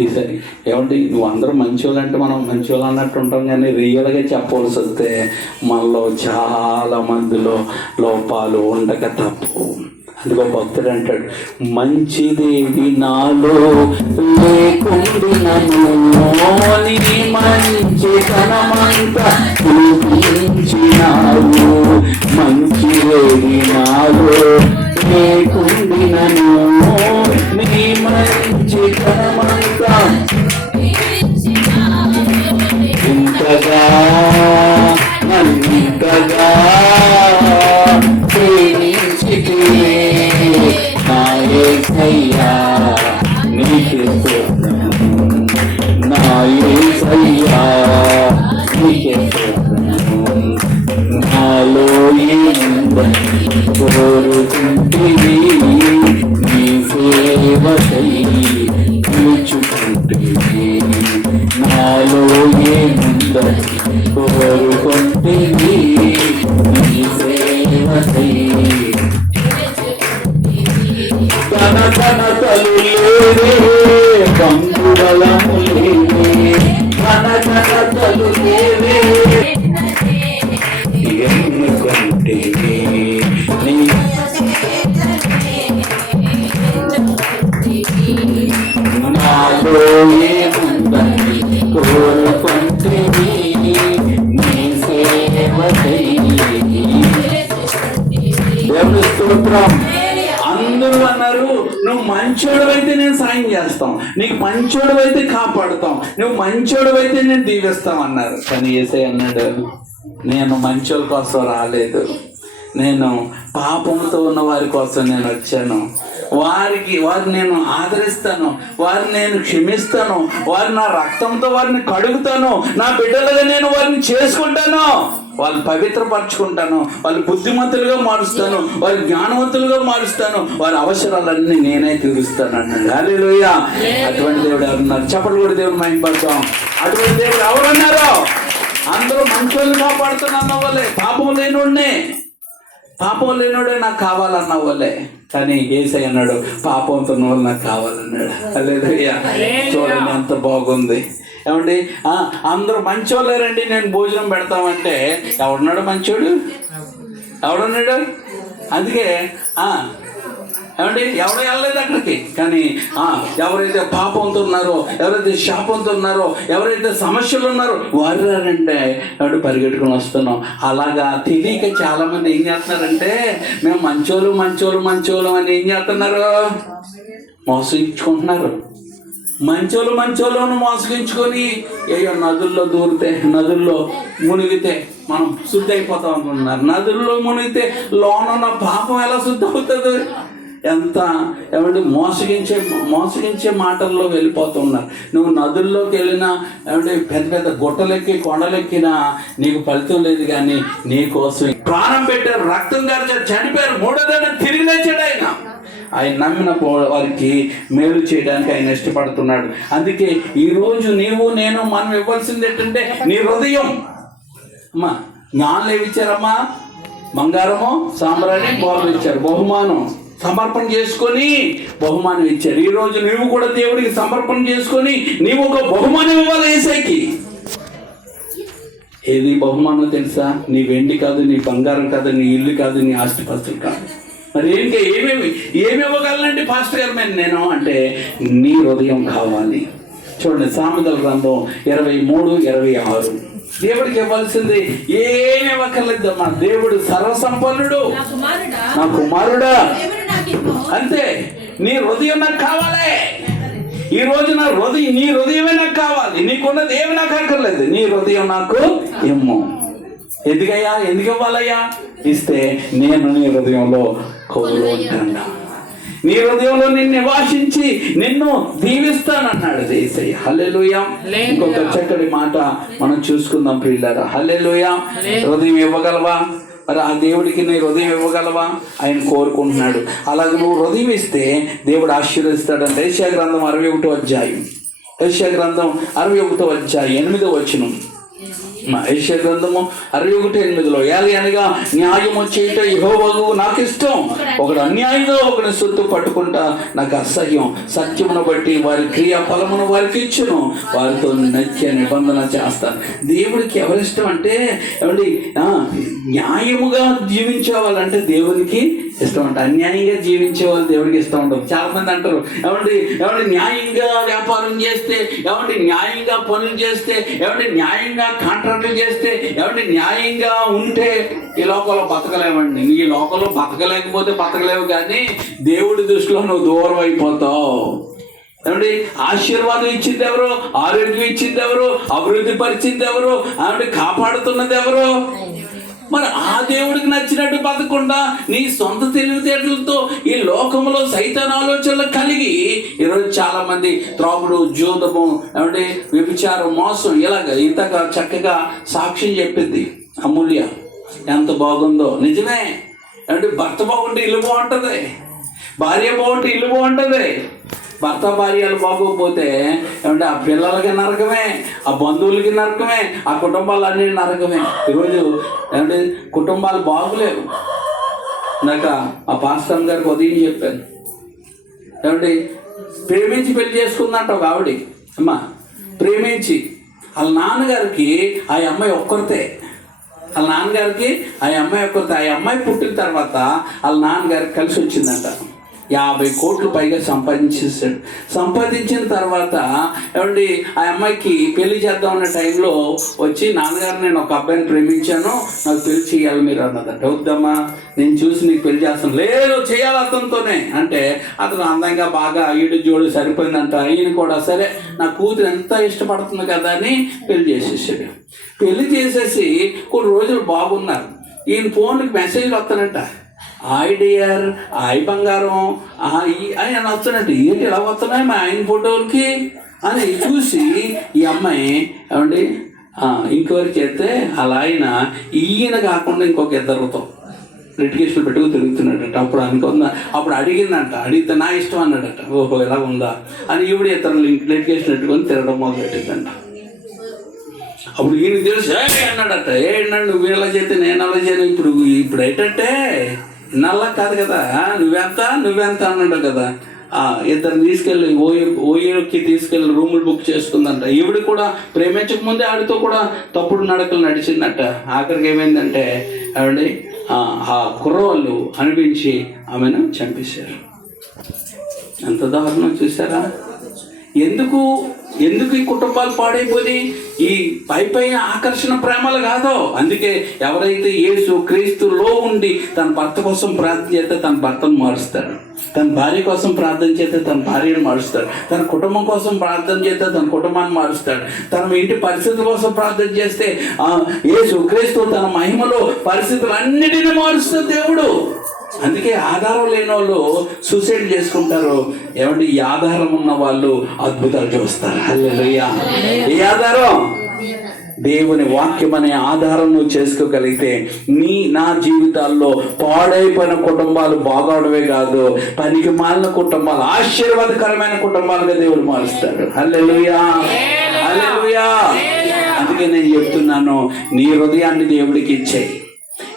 ఈసారి ఏమంటే నువ్వు అందరూ మంచోళ్ళు అంటే మనం మంచోళ్ళు అన్నట్టు ఉంటాం, కానీ రియల్గా చెప్పవలసి వస్తే మనలో చాలా మందిలో లోపాలు ఉండక తప్పు. అందుకో భక్తుడు అంటాడు, మంచిదేది నాలో లేకుండినను నీ మంచితనమంతా చూపించినావు, మంచిదేది నాలో లేకుండినను నీ మంచితనమంతా ఇంతగా నన్నింతగా ప్రేమించితివే నా యేసయ్యా, నీకే స్తోత్రము, నా యేసయ్యా నీకే స్తోత్రము, నాలో ఏముందని కోరుకుంటివి, నీ సేవకై తీర్చుకుంటివి, నాలో ఏముందని కోరుకుంటివి, నీ సేవకై. తన ఘనతలు లేవే, బంధుబలము లేవే, తన ఘనతలు లేవే, ఎందుకంటే నీ నాలో ఏముందని కోరుకుంటివి, నీ సేవకై. దేవుని స్తోత్రం. అందరూ అన్నారు, నువ్వు మంచోడు అయితే నేను సాయం చేస్తాం, నీకు మంచోడు అయితే కాపాడుతాం, నువ్వు మంచోడు అయితే నేను దీవిస్తాం అన్నారు. కానీ యేసయ్య అన్నాడు, నేను మంచోళ్ళ కోసం రాలేదు, నేను పాపంతో ఉన్న వారి కోసం నేను వచ్చాను. వారిని నేను ఆదరిస్తాను, వారిని నేను క్షమిస్తాను, వారిని నా రక్తంతో వారిని కడుగుతాను, నా బిడ్డలుగా నేను వారిని చేసుకుంటాను, వాళ్ళు పవిత్రపరచుకుంటాను, వాళ్ళు బుద్ధిమంతులుగా మారుస్తాను, వారి జ్ఞానవంతులుగా మారుస్తాను, వారి అవసరాలన్నీ నేనే తీరుస్తాను అన్నాడు. హల్లెలూయా. అటువంటి దేవుడు ఎవరున్నారు? చెప్పలు కూడా దేవుడు మహిమపడతాం. అటువంటి దేవుడు ఎవరున్నారు? అందరూ మంచోళ్ళు కాపాడుతున్నా అన్న వాళ్ళే, పాపం లేనోడే నాకు కావాలన్న వాళ్ళే. కానీ యేసయ్య అన్నాడు, పాపంతో వాళ్ళు నాకు కావాలన్నాడు. హల్లెలూయా. చూడండి ఎంత బాగుంది. ఏమండి, అందరూ మంచోళ్ళేరండి, నేను భోజనం పెడతామంటే ఎవడున్నాడు మంచోడు? ఎవడున్నాడు? అందుకే ఏమండి ఎవరు వెళ్ళలేదు అక్కడికి. కానీ ఎవరైతే పాపంతో ఉన్నారో, ఎవరైతే శాపంతో ఉన్నారో, ఎవరైతే సమస్యలు ఉన్నారో వారు రారంటే ఎవడు పరిగెట్టుకుని వస్తున్నాం. అలాగా తెలియక చాలా మంది ఏం చేస్తున్నారంటే, మేము మంచోళ్ళు అని ఏం చేస్తున్నారు? మోసగించుకుంటున్నారు. మంచోళ్ళను మోసగించుకొని ఏయో నదుల్లో దూరితే, నదుల్లో మునిగితే మనం శుద్ధి అయిపోతాం అనుకుంటున్నారు. నదుల్లో మునిగితే లోనున్న పాపం ఎలా శుద్ధి అవుతుంది? ఏమంటే మోసగించే మాటల్లో వెళ్ళిపోతున్నారు. నువ్వు నదుల్లోకి వెళ్ళినా, ఏమంటే పెద్ద గుట్టలెక్కి కొండలెక్కినా నీకు ఫలితం లేదు. కానీ నీ కోసం ప్రాణం పెట్టారు, రక్తం గార్చారు, చనిపోయారు, మూడోదైనా తిరిగి లేచాడు ఆయన నమ్మిన వారికి మేలు చేయడానికి ఆయన ఇష్టపడుతున్నాడు. అందుకే ఈరోజు నీవు నేను మనం ఇవ్వాల్సింది ఏంటంటే నీ హృదయం. అమ్మా జ్ఞానులు ఏమి ఇచ్చారమ్మా? బంగారము సాంబ్రాణి బోర్లు ఇచ్చారు, బహుమానం సమర్పణ చేసుకొని బహుమానం ఇచ్చారు. ఈరోజు నువ్వు కూడా దేవుడికి సమర్పణ చేసుకొని నీవు ఒక బహుమానం ఇవ్వాలి యేసయ్యకి. ఏది బహుమానం తెలుసా? నీ వెండి కాదు, నీ బంగారం కాదు, నీ ఇల్లు కాదు, నీ ఆస్తిపాస్తులు కాదు. మరి ఏంటి ఏమి ఇవ్వగలనండి పాస్టర్ గారు నేను అంటే నీ హృదయం కావాలి. చూడండి సామెతల గ్రంథం 23:26. దేవుడికి ఇవ్వాల్సింది ఏమి ఇవ్వక్కర్లేదమ్మా. దేవుడు సర్వసంపన్నుడు. నా కుమారుడా అంతే, నీ హృదయం నాకు కావాలి. ఈ రోజు నీ హృదయమే నాకు కావాలి. నీకున్నది ఏమి నాకు అక్కర్లేదు, నీ హృదయం నాకు ఇమ్ము. ఎందుకు ఇవ్వాలయ్యా? ఇస్తే నేను నీ హృదయంలో కొలువు ఉంటాను, నీ హృదయంలో నిన్ను నివాసించి నిన్ను దీవిస్తానన్నాడు యేసయ్య. హల్లెలూయా. ఇంకొక చక్కటి మాట మనం చూసుకుందాం ప్రియులారా. హల్లెలూయా. హృదయం ఇవ్వగలవా? మరి ఆ దేవుడికి నీ హృదయం ఇవ్వగలవా? ఆయన కోరుకుంటున్నాడు. అలాగే నువ్వు హృదయం ఇస్తే దేవుడు ఆశీర్వదిస్తాడంటే. యెషయా గ్రంథం 61వ అధ్యాయం, 61వ అధ్యాయం 8వ వచనం. యెషయా గ్రంథము 61:8 ఏలయనగా న్యాయము చేయుట యెహోవాకు నాకు ఇష్టం, ఒకడు అన్యాయంగా ఒకని సొత్తు పట్టుకుంటా నాకు అసహ్యం. సత్యమును బట్టి వారి క్రియా ఫలమును వారికి ఇచ్చును, వారితో నిత్య నిబంధన చేస్తాను. దేవుడికి ఎవరిష్టం అంటే ఏమండి, న్యాయముగా జీవించే వాళ్ళంటే దేవునికి ఇష్టం అంట. అన్యాయంగా జీవించే వాళ్ళు దేవుడికి ఇష్టం ఉండదు. చాలా మంది అంటారు ఏమండి న్యాయంగా వ్యాపారం చేస్తే, ఏమండి న్యాయంగా పనులు చేస్తే, ఏమండి న్యాయంగా కాంట్రాక్టులు చేస్తే, ఏమండి న్యాయంగా ఉంటే ఈ లోకంలో బతకలేమండి. ఈ లోకంలో బతకలేకపోతే బతకలేవు, కానీ దేవుడి దృష్టిలో నువ్వు దూరం అయిపోతావు. ఏమండి ఆశీర్వాదం ఇచ్చింది ఎవరు? ఆరోగ్యం ఇచ్చింది ఎవరు? అభివృద్ధి పరిచింది ఎవరు? ఆవిడ కాపాడుతున్నది ఎవరు? మరి ఆ దేవుడికి నచ్చినట్టు బతకుండా నీ సొంత తెలివితేటలతో ఈ లోకంలో సైతాన్ ఆలోచనలు కలిగి ఈరోజు చాలా మంది త్రాగుడు, జూదము, ఏమంటే వ్యభిచారం, మోసం ఇలాగ ఇంతగా చక్కగా సాక్ష్యం చెప్పింది అమూల్య. ఎంత బాగుందో నిజమే. ఏమంటే భర్త బాగుంటే ఇల్లు బాగుంటుంది, భార్య బాగుంటే ఇల్లు బాగుంటుంది. భర్త భార్యలు బాగోకపోతే ఏమంటే ఆ పిల్లలకి నరకమే, ఆ బంధువులకి నరకమే, ఆ కుటుంబాలన్నీ నరకమే. ఈరోజు ఏమంటే కుటుంబాలు బాగులేవు. ఇందాక ఆ పాస్టర్ గారికి ఉదయం చెప్పాను, ఏమంటే ప్రేమించి పెళ్లి చేసుకుందంట ఒక ఆవిడ. అమ్మ ప్రేమించి వాళ్ళ నాన్నగారికి ఆ అమ్మాయి ఒక్కరితే, వాళ్ళ నాన్నగారికి ఆ అమ్మాయి ఒక్కరితే. ఆ అమ్మాయి పుట్టిన తర్వాత వాళ్ళ నాన్నగారికి కలిసి వచ్చిందంట. 50 కోట్లు పైగా సంపాదించేసాడు. సంపాదించిన తర్వాత ఏమండి ఆ అమ్మాయికి పెళ్లి చేద్దాం అనే టైంలో వచ్చి, నాన్నగారు నేను ఒక అబ్బాయిని ప్రేమించాను, నాకు పెళ్లి చేయాలి మీరు అన్నదంట. వద్దమ్మా నేను చూసి నీకు పెళ్లి చేస్తాను. లేదు చేయాలి అతనితోనే అంటే, అతను అందంగా బాగా ఈడు జోడు సరిపోయిందంట. ఈయన కూడా సరే నా కూతురు ఎంత ఇష్టపడుతుంది కదా అని పెళ్లి చేసేసాడు. పెళ్లి చేసేసి కొన్ని రోజులు బాగున్నారు. ఈయన ఫోన్కి మెసేజ్లు వస్తానంట, హాయ్ డియర్, హాయ్ బంగారం, ఆయన వస్తున్నట్టు. ఏంటి ఇలా వస్తున్నాయి మా ఆయన ఫోటోలకి అని చూసి ఈ అమ్మాయి ఏమండి ఇంకెవరి చేస్తే అలా ఆయన ఈయన కాకుండా ఇంకొక ఇద్దరుతో లిటిగేషన్ పెట్టుకుని తిరుగుతున్నాడట. అప్పుడు అనుకుందా, అప్పుడు అడిగిందంట, అడిగితే నా ఇష్టం అన్నాడట. ఓహో ఇలా ఉందా అని ఈవిడ ఇతరులు లిటిగేషన్ పెట్టుకొని తిరగడం మొదలెట్టిందంట. అప్పుడు ఈయనకి తెలుసు అన్నాడట, ఏంటంటే నువ్వు ఇలా చేస్తే నేను అలా చేయను. ఇప్పుడు ఏంటంటే నల్లా కాదు కదా, నువ్వెంత అన్నాడు కదా. ఇద్దరు తీసుకెళ్ళి ఓయోకి తీసుకెళ్ళి రూములు బుక్ చేసుకుందంట. ఈవిడ కూడా ప్రేమించక ముందే ఆడితో కూడా తప్పుడు నడకలు నడిచిందంట. ఆఖరికి ఏమైందంటే ఆవిడ ఆ కుర్రవాళ్ళు అనిపించి ఆమెను చంపేశారు. ఎంత దారుణం చూసారా? ఎందుకు ఈ కుటుంబాలు పాడైపోయి? ఈ పైన ఆకర్షణ ప్రేమలు కాదో. అందుకే ఎవరైతే యేసు క్రీస్తులో ఉండి తన భర్త కోసం ప్రార్థన చేస్తే తన భర్తను మారుస్తాడు, తన భార్య కోసం ప్రార్థన చేస్తే తన భార్యను మారుస్తాడు, తన కుటుంబం కోసం ప్రార్థన చేస్తే తన కుటుంబాన్ని మారుస్తాడు, తన ఇంటి పరిస్థితుల కోసం ప్రార్థన చేస్తే యేసు క్రీస్తు తన మహిమలో పరిస్థితులన్నిటినీ మారుస్తాడు దేవుడు. అందుకే ఆధారం లేని వాళ్ళు సూసైడ్ చేసుకుంటారు. ఏమంటే ఈ ఆధారం ఉన్న వాళ్ళు అద్భుతాలు చూస్తారు. హల్లెలూయా. ఈ ఆధారం దేవుని వాక్యం అనే ఆధారం నువ్వు చేసుకోగలిగితే నా జీవితాల్లో పాడైపోయిన కుటుంబాలు బాగవడమే కాదు, పనికి మాలిన కుటుంబాలు ఆశీర్వాదకరమైన కుటుంబాలుగా దేవుడు మారుస్తాడు. హల్లెలూయా, హల్లెలూయా. అందుకే నేను చెప్తున్నాను, నీ హృదయాన్ని దేవుడికి ఇచ్చేయి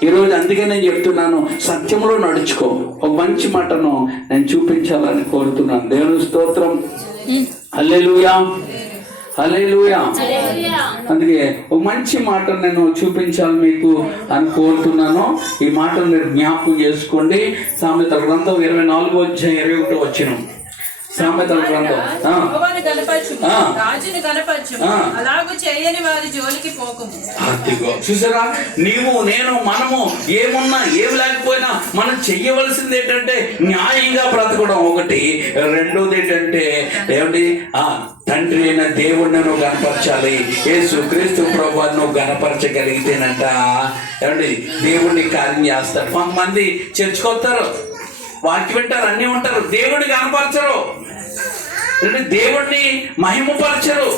ఈరోజు. అందుకే నేను చెప్తున్నాను, సత్యంలో నడుచుకో. ఒక మంచి మాటను నేను చూపించాలని కోరుతున్నాను. దేవుని స్తోత్రం. హల్లెలూయా, హల్లెలూయా. అందుకే ఒక మంచి మాటను నేను చూపించాలి మీకు అని కోరుతున్నాను. ఈ మాటను మీరు జ్ఞాపకం చేసుకోండి. సామెతల గ్రంథం 24:21 సామెతల గ్రంథం. చూసారా, మనము ఏమున్నా ఏమి లేకపోయినా మనం చెయ్యవలసింది ఏంటంటే న్యాయంగా బ్రతకడం ఒకటి. రెండోది ఏంటంటే ఏమిటి, తండ్రి అయిన దేవుడిని నువ్వు గణపరచాలి. యేసు క్రీస్తు ప్రభువును నువ్వు గణపరచగలిగితేనంట ఏమండి దేవుడిని కార్యం చేస్తాడు. కొంతమంది చర్చకొస్తారు, వాక్యం వింటారు, అన్నీ ఉంటారు, దేవుడిని కనపరచరు, దేవుడిని మహిమపరచరు.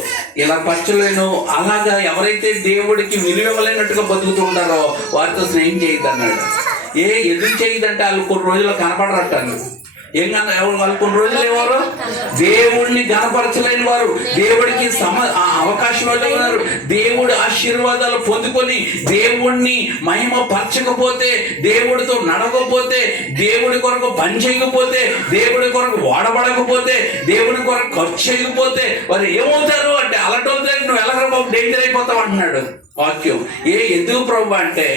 ఇలా పరచలేను. అలాగా ఎవరైతే దేవుడికి విలువలేనట్టుగా బతుకుతూ ఉంటారో వారితో స్నేహం చేయొద్దు అన్నాడు. ఎందుకు చేయొద్దంటే వాళ్ళు కొన్ని రోజులు కనపడరట్టాను. ఏం కన్నా ఎవరు వాళ్ళు కొన్ని రోజులు ఎవరు దేవుడిని గణపరచలేని వారు, దేవుడికి అవకాశం ఉన్నారు, దేవుడి ఆశీర్వాదాలు పొందుకొని దేవుణ్ణి మహిమ పరచకపోతే, దేవుడితో నడవకపోతే, దేవుడి కొరకు పని చేయకపోతే, దేవుడి కొరకు వాడబడకపోతే, దేవుడి కొరకు ఖర్చు చేయకపోతే వారు ఏమవుతారు అంటే అలటవుతారు. నువ్వు ఎలాగ బాబు డేంజర్ అయిపోతావు అంటున్నాడు వాక్యం. ఎందుకు ప్రభు అంటే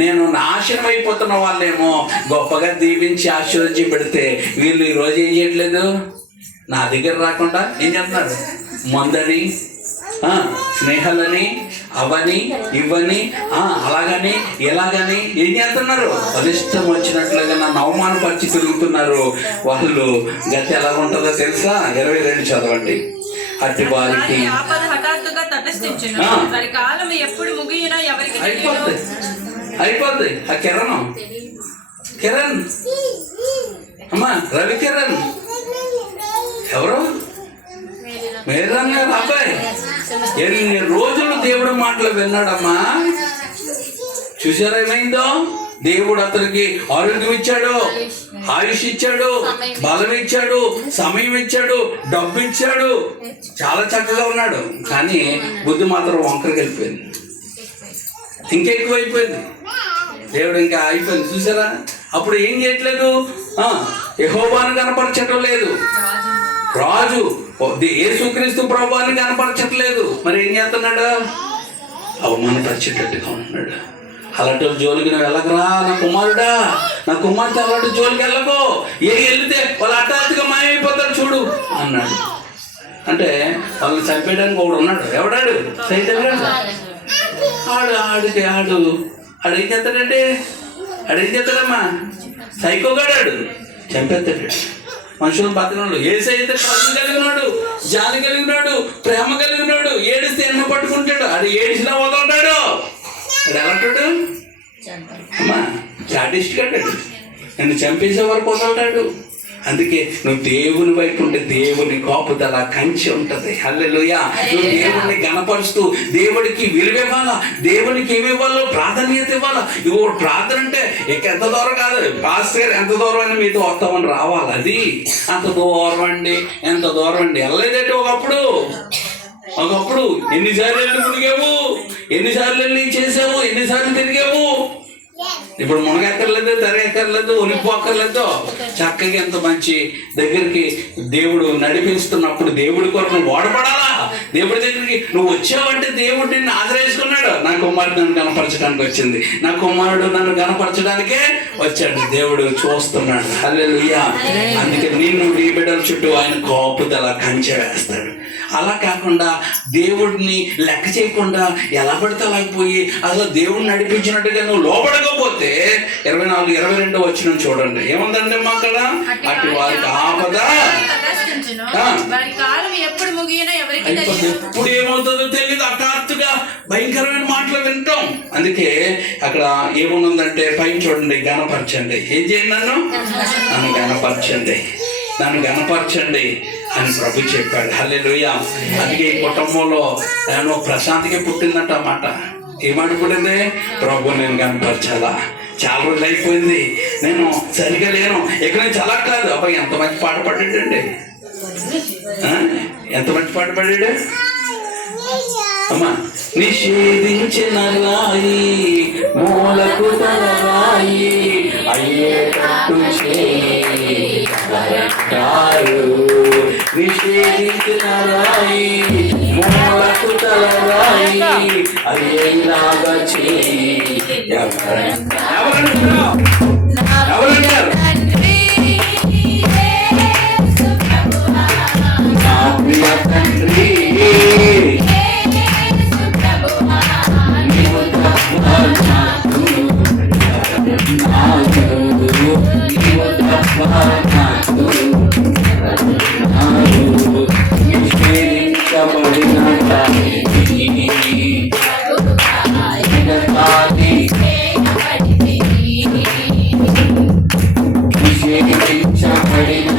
నేను నాశనం అయిపోతున్న వాళ్ళేమో గొప్పగా దీవించి ఆశీర్వదించి పెడితే వీళ్ళు ఈరోజు ఏం చేయట్లేదు, నా దగ్గర రాకుండా ఏం చేస్తున్నారు, మందని స్నేహాలని అవని ఇవ్వని అలాగని ఎలాగని ఏం చేస్తున్నారు, అరిష్టం వచ్చినట్లుగా నన్ను అవమానపరిచి తిరుగుతున్నారు. వాళ్ళు గతి ఎలా ఉంటుందో తెలుసా? 22 చదవండి. అట్టి వారికి అయిపోద్ది. ఆ కిరణ్ అమ్మా, రవి కిరణ్ ఎవరు, మేరన్న అబ్బాయి ఎన్ని రోజులు దేవుడు మాటలు విన్నాడమ్మా. చూసారా ఏమైందో? దేవుడు అతనికి ఆరోగ్యం ఇచ్చాడు, ఆయుష్ ఇచ్చాడు, బలం ఇచ్చాడు, సమయం ఇచ్చాడు, డబ్బు ఇచ్చాడు, చాలా చక్కగా ఉన్నాడు. కానీ బుద్ధి మాత్రం వంకరకి వెళ్ళిపోయింది, ఇంకెక్కువైపోయింది. దేవుడు ఇంకా అయిపోయింది. చూసారా? అప్పుడు ఏం చేయట్లేదు, యెహోవాను కనపరచటం లేదు, రాజు యేసుక్రీస్తు ప్రభువుని కనపరచట్లేదు. మరి ఏం చేస్తున్నాడు? అవమానపరిచేటట్టుగా ఉన్నాడు. అలాంటి జోలికి నువ్వు వెళ్ళకరా నా కుమారుడా, నా కుమార్తె అలాంటి జోలికి వెళ్ళకో, వెళితే వాళ్ళు హఠాత్తుగా మాయమైపోతారు చూడు అన్నాడు. అంటే వాళ్ళని చంపేయడానికి ఒకడు ఉన్నాడు. ఎవడాడు? సైతం గాడు. ఆడేం చేస్తాడంటే, ఆడేం చేస్తాడమ్మా, సైకోగాడాడు, చంపేస్తాడు మనుషులను బతకనాడు. ఏసైతే కరుణ కలిగినాడు, జాలి కలిగినాడు, ప్రేమ కలిగినాడు. ఏడిస్తే ఎన్న పట్టుకుంటాడు, ఆడు ఏడిసినా వదలడాడు. అది ఎలాంటాడు అమ్మా, చాటిస్ట్ కట్టాడు, నన్ను చంపేసే వరకు వదలడాడు. అందుకే నువ్వు దేవుని వైపు ఉంటే దేవుని కాపుదల కంచె ఉంటుంది. హల్లెలూయా. నువ్వు దేవుడిని గణపరుస్తూ దేవుడికి విలువ ఇవ్వాలా, దేవునికి ఏమి ఇవ్వాలో ప్రాధాన్యత ఇవ్వాలా. ఇగో ప్రార్థన అంటే ఇక ఎంత దూరం కాదు, పాస్టర్ గారు ఎంత దూరం అని మీతో వస్తామని రావాలి. అది అంత దూరం అండి, ఎంత దూరం అండి. వెళ్ళలేదంటే ఒకప్పుడు ఎన్నిసార్లు వెళ్ళి మునిగావు, ఎన్నిసార్లు వెళ్ళి చేసావు, ఎన్నిసార్లు తిరిగావు. ఇప్పుడు మునగక్కర్లేదు, తెరగక్కర్లేదు, ఉనిపోక్కర్లేదు. చక్కగా ఎంత మంచి దగ్గరికి దేవుడు నడిపిస్తున్నప్పుడు దేవుడి కొరకు నువ్వు వాడపడాలా. దేవుడి దగ్గరికి నువ్వు వచ్చావంటే దేవుడు నిన్ను ఆశ్రయించుకున్నాడు. నా కుమారుడు నన్ను గణపరచడానికి వచ్చింది, నా కుమారుడు నన్ను గణపరచడానికే వచ్చాడు. దేవుడు చూస్తున్నాడు. హల్లెలూయా. అందుకే నిన్ను నీ బిడ్డల చుట్టూ ఆయన కాపుదల కంచె వేస్తాడు. అలా కాకుండా దేవుడిని లెక్క చేయకుండా ఎలా పడితే అలాగిపోయి అసలు దేవుడిని నడిపించినట్టుగా నువ్వు లోపడకపోతే 24-22 వచనం చూడండి. ఏముందండి మా అక్కడ? అటు వారికి ఆపద ఎప్పుడు ఏమవుతుందో తెలియదు. హఠాత్తుగా భయంకరమైన మాటలు వింటాం. అందుకే అక్కడ ఏముందంటే పైన చూడండి, గణపరచండి. ఏం చేయండి? నన్ను గణపరచండి, నన్ను గణపరచండి అని ప్రభు చెప్పాడు. హల్లెలూయా. అందుకే ఈ కుటుంబంలో నేను ప్రశాంతికి పుట్టిందట మాట. ఏమాట పుట్టింది? ప్రభు నేను కనపరచాలా, చాలా రోజులు అయిపోయింది, నేను సరిగా లేను, ఇక నేను చాలా కాదు. అబ్బాయి ఎంత మంచి పాట పాడాడండి, ఎంత మంచి పాట పాడాడు అమ్మా. నిషేధించిన రాయి మూలకు తల రాయి అయ్యేటట్టు చేయారు. నిషేధించిన రాయి మూలకు తల రాయి అయ్యేలాగా చేయి. ఎవరంటారు? నా ప్రియ తండ్రి నిషేధించబడిన